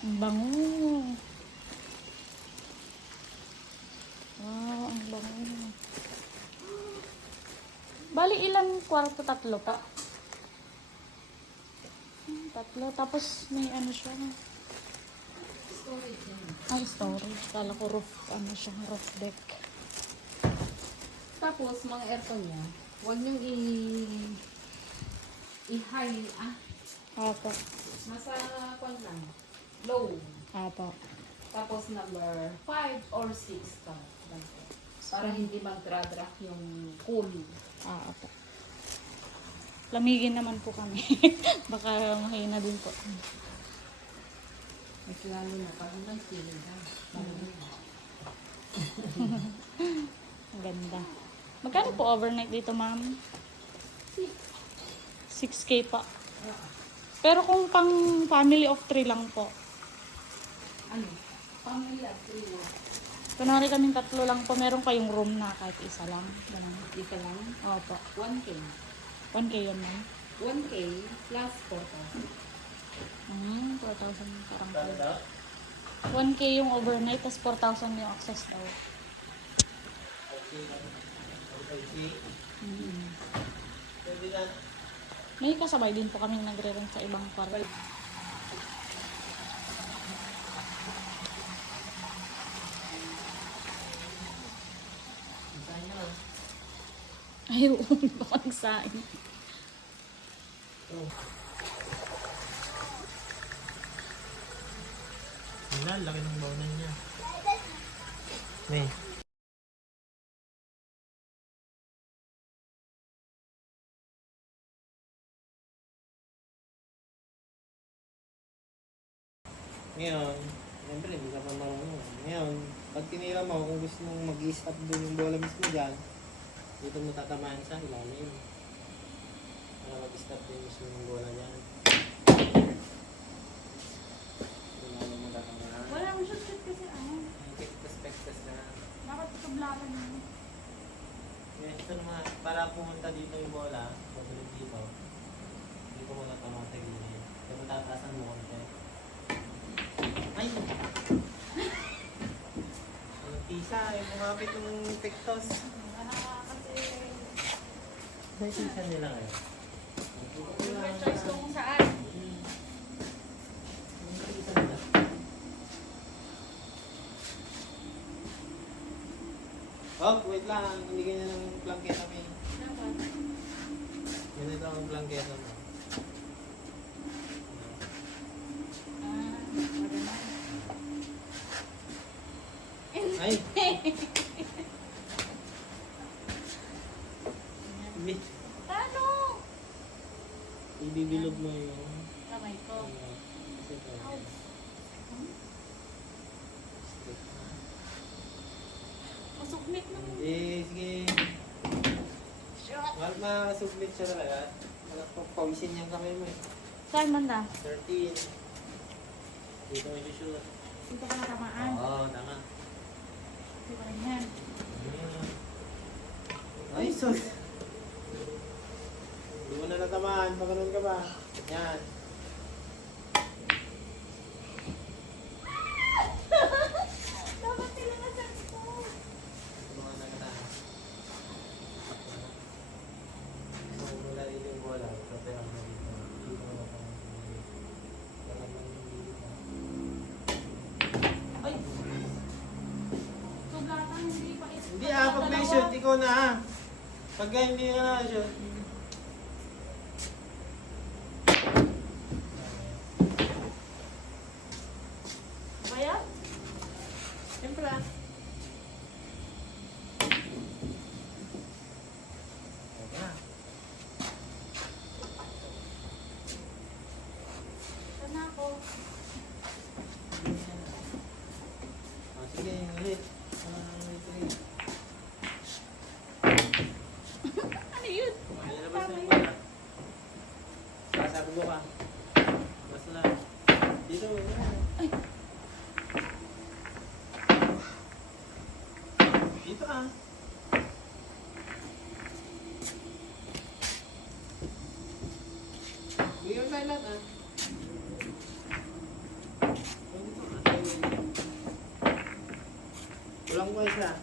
Ang bango. Wow, ang bango. Bali, ilang kwarto? Tatlo pa? Tatlo. Tapos may ano siya. Storage yan. Ay, storage. Kala ko roof, ano siya, roof deck. Tapos, mga aircon niya, huwag niyong i-high, Apo. nasa kwan lang, low. Apo. Tapos, number 5 or 6 ka. Ganito. Para hindi mag-drag yung cool. Apo. Lamigin naman po kami. Baka mahina din po. Mas lalo na pag nag-feeling ka. Ang ganda. Magkano po overnight dito, ma'am? 6K pa. Pero kung pang family of 3 lang po. Ano? Pamilya, trio. Kunwari kaming tatlo lang po, meron kayong room na kahit isa lang. Ganun. Isa lang. Opo. 1K. 1K yun, ma'am. 1K plus 4,000. 4,000 parang po. 1K yung overnight, tas 4,000 yung access daw. May kasabay din po kaming nagre-rent sa ibang kwarto. Ay, hindi pa magsain. Wala, laki ng baunan niya. May. Ngayon, siyempre hindi ka pa marunong. Ngayon, pag tinira mo, kung gusto mong mag-i-stop doon yung bola mismo dyan, dito mo tatamaan sa ilalim. Para mag-stop din mismo yung bola dyan. Ilalim mo tatamaan. Wala akong shoot kasi Pektas na. dapat kablakan yun. Yes, ito naman, para pumunta dito yung bola, pabalik dito, hindi ko muna tamatagilin. Kaya matatasan mo konti. Ay! Ang tisa, yung kumapit yung pektos. Sa tisa nila ngayon. May choice kung saan. Yung tisa nila. Oh, wait lang. Hindi ganyan ng blanketa may. Ganito ang blanketa mo. Ay! Paano? Ibibilog mo yung... Kamay ko. Kasi ito. Masukmit na mo. Eh, sige. Mahal masubmit siya talaga. Malas pawisin niyang kamay mo eh. Saan banda? 13. Dito mo i-shoot. Dito ka natamaan. Oo, tama. Dito ka rin yan. Ay, sus! Hindi mo na natamaan. Pag ganun ka ba? Yan. Dapat sila na sa ito. Tulungan na kita. So, mula rin yung bola. Kapirang na dito. Dito mo na Ay! Sublatan, hindi pa ito. Hindi pag may shoot, ikaw na Pagka hindi ka na shoot. Ba yan? Siyempre Saan na ako? Sige, ulit. Ulit. Ano yun? Nilabas na yung bola. Sasabi ko ka. Basta lang. Dito. Ay. Dito Bigyan tayo lahat siya.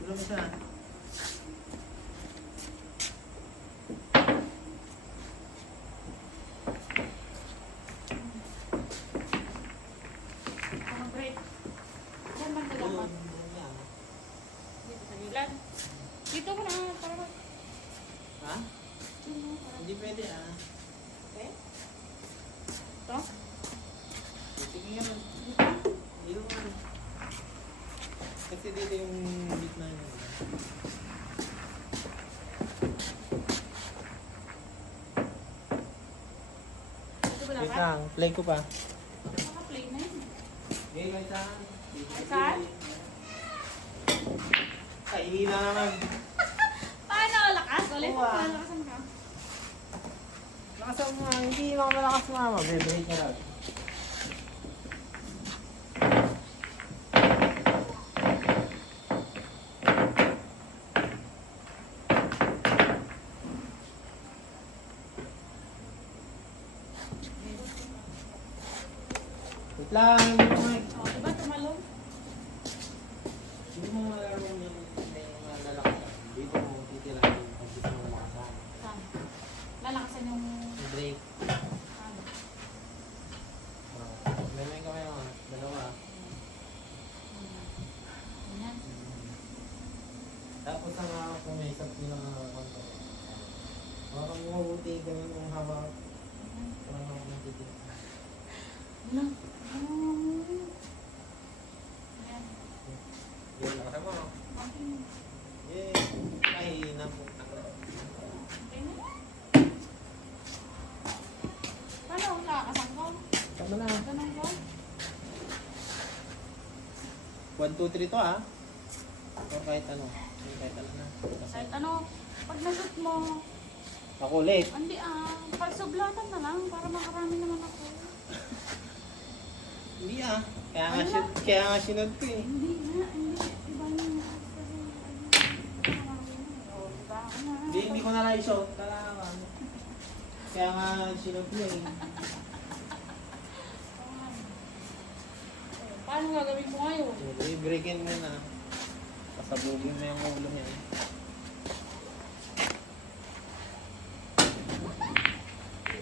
Tulong mo siya. Ano break? Diyan man ka dapat. Dito sa gilid. Dito ko na, para ba? Ha? Hindi pwede ah. Okay? Ito? Sige nga man. Dito? Yung ano. Kasi dito yung gitna niya. Dito ba Wait dapat? lang, play ko pa. Naka-play na yun. Okay, wait lang. Ay, saan? Kainin na naman. Paano? Lakas? Ulit? Oo, ah. Lakasan ka. Lakasan mo nga, hindi naman malakas mama. Bebe-break ka lang. Wait lang, hindi mo nga. O, diba tumalong? Hindi mo malaro yung may malalakasan. Dito mo titirahin pag gusto mo malakasan. Saan? Lalakasan yung... Break. Ano? May kamay mo. Dalawa. Ganyan. Tapos ang hawak mo may isang pinaka-konto. Hawak mo mabuti, ganun yung hawak. Parang hawak ng titik. Wala. Ayan. Yan, lakasan mo. Okay. Yeah. Ay, napunta ka. Okay na. Paano? Lakasan ko? Tama na. Ganun ko? 1, 2, 3 to ah. Or kahit ano. Kahit ano na. Kahit ano, pag nasot mo, Ako ulit. hindi pagsublatan na lang para makarami naman ako. Hindi ah. Kaya nga sinod ko eh. Hindi na, hindi. Iba yung kasi marami na. O, diba? Hindi ko na na-shot. Kailangan. Kaya nga sinod ko eh. Paano gagawin mo ngayon? I-breakin mo na. Pasabugin mo yung ulo niya.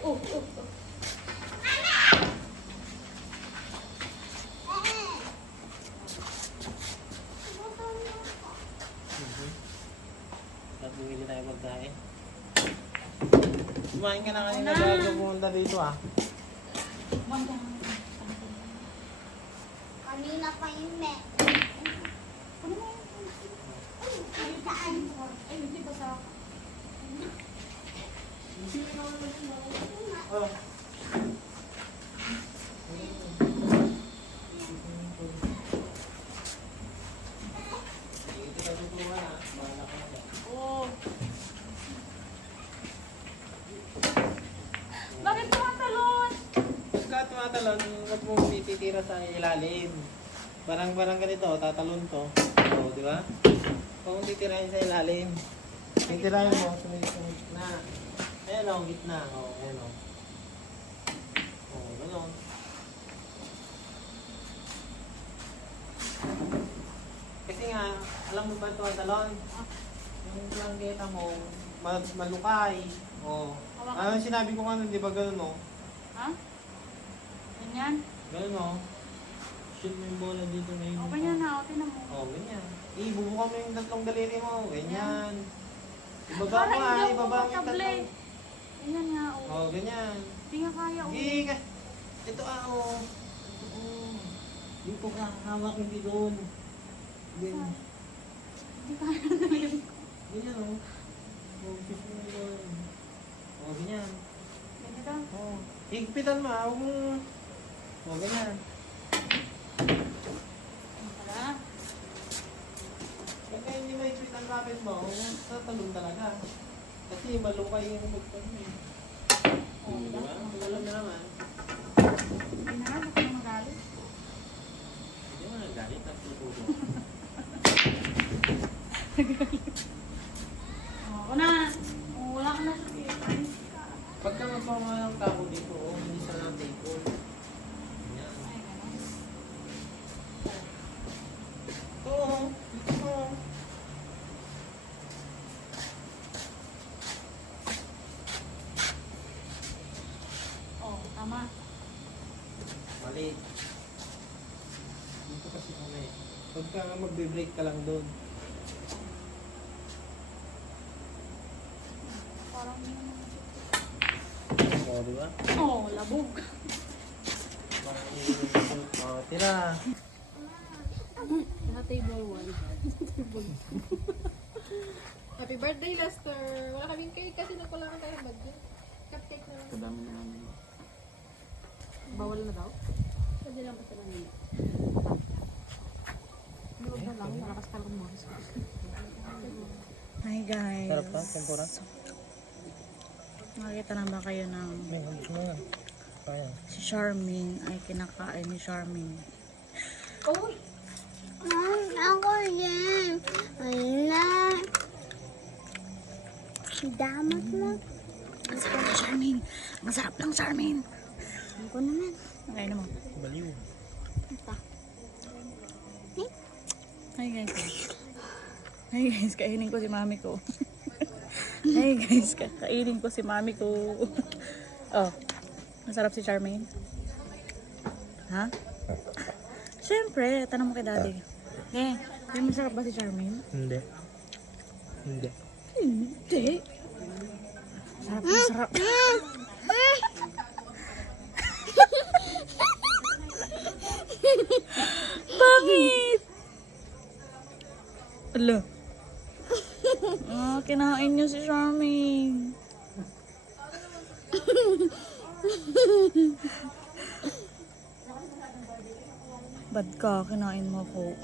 Oh, oh, oh. Tapos bumili tayo pagkain. Kumain ka na kanina Una. bago pumunta dito ah. Manda. Kanina pa yun eh. Ano mo yun? Ay, saan? Ay, hindi ba sa... Oh. Ito ka tutuwa na. Bahala ka na dyan. Oh. Bakit tumatalon? Pagka tumatalon, huwag mo titira sa ilalim. Parang ganito, tatalon to. O, di ba? Huwag mong titirahin sa ilalim. Titirahin mo sa gitna. Ayan o, gitna. O, ayan o. O, gano'n. Kasi nga, alam mo ba tumatalon? Yung planggeta mo, malukay. O. Ano sinabi ko kanina, di ba gano'n o? Ha? Ganyan? Ganun o. Shoot mo yung bola dito ngayon. Okay yan na, okay na mo. Oo, ganyan. Ibubuka mo yung tatlong daliri mo. Ganyan. Ibaba Para mo nga, hindi ako ibaba mo yung komportable. tatlong. Ganyan nga, oh. Oo, ganyan. Hindi nga kaya, oh. Hindi ka. Ito oo. Oo. Dito ka, hawak hindi doon. Ganyan. Hindi kaya na yun. Ganyan o. Oo, shoot mo yung bola. Oo, ganyan. Ganito. Oo. Higpitan mo ha, huwag mo. Oo, ganyan. Ano pala? Pagka hindi mahigpit ang kapit mo, tatalon talaga. Kasi malukay yung bugtong mo eh. Oh, Di ba? Alam na naman. Hindi na nga, baka na magalit. Hindi mo nagalit at tutulog. Oh, ako na. Oh, wala ka na sa tiyan. Pagka magpamalang tako dito, hindi sa lang table. Yan. Ay, ganun. Tama. Mali. Dito kasi kami. Pagka magbe-break ka lang doon. Parang Oo, di ba? oh, labog. Oo, tira. Naka table 1. Happy birthday, Lester! Wala kaming cake kasi nagkulangan tayo ng budget. Cupcake na lang. Kadami na namin. Bawal na daw? Pwede lang pa sila nila. Huwag na lang. Malakas pa lang mo. Hi guys. Sarap pa, tempura. Makikita na ba kayo ng May hambis mo nga. Kaya. si Charmaine ay kinakain ni Charmaine. Uy! Ako yan. Wala. Damot mo. Ang sarap ng Charmaine. Ang sarap ng Charmaine. Ako naman. Ang mo. Baliw. Hi guys. Hi guys, kainin ko si mami ko. Hi guys, kainin ko si mami ko. Oh, masarap si Charmaine? Ha? Siyempre, tanong mo kay daddy. Eh, masarap ba si Charmaine? Hindi. Hindi. Hindi. Sarap na sarap. Bakit? Ala. Kinain niyo si Charmaine. Bad ka, kinain mo ko.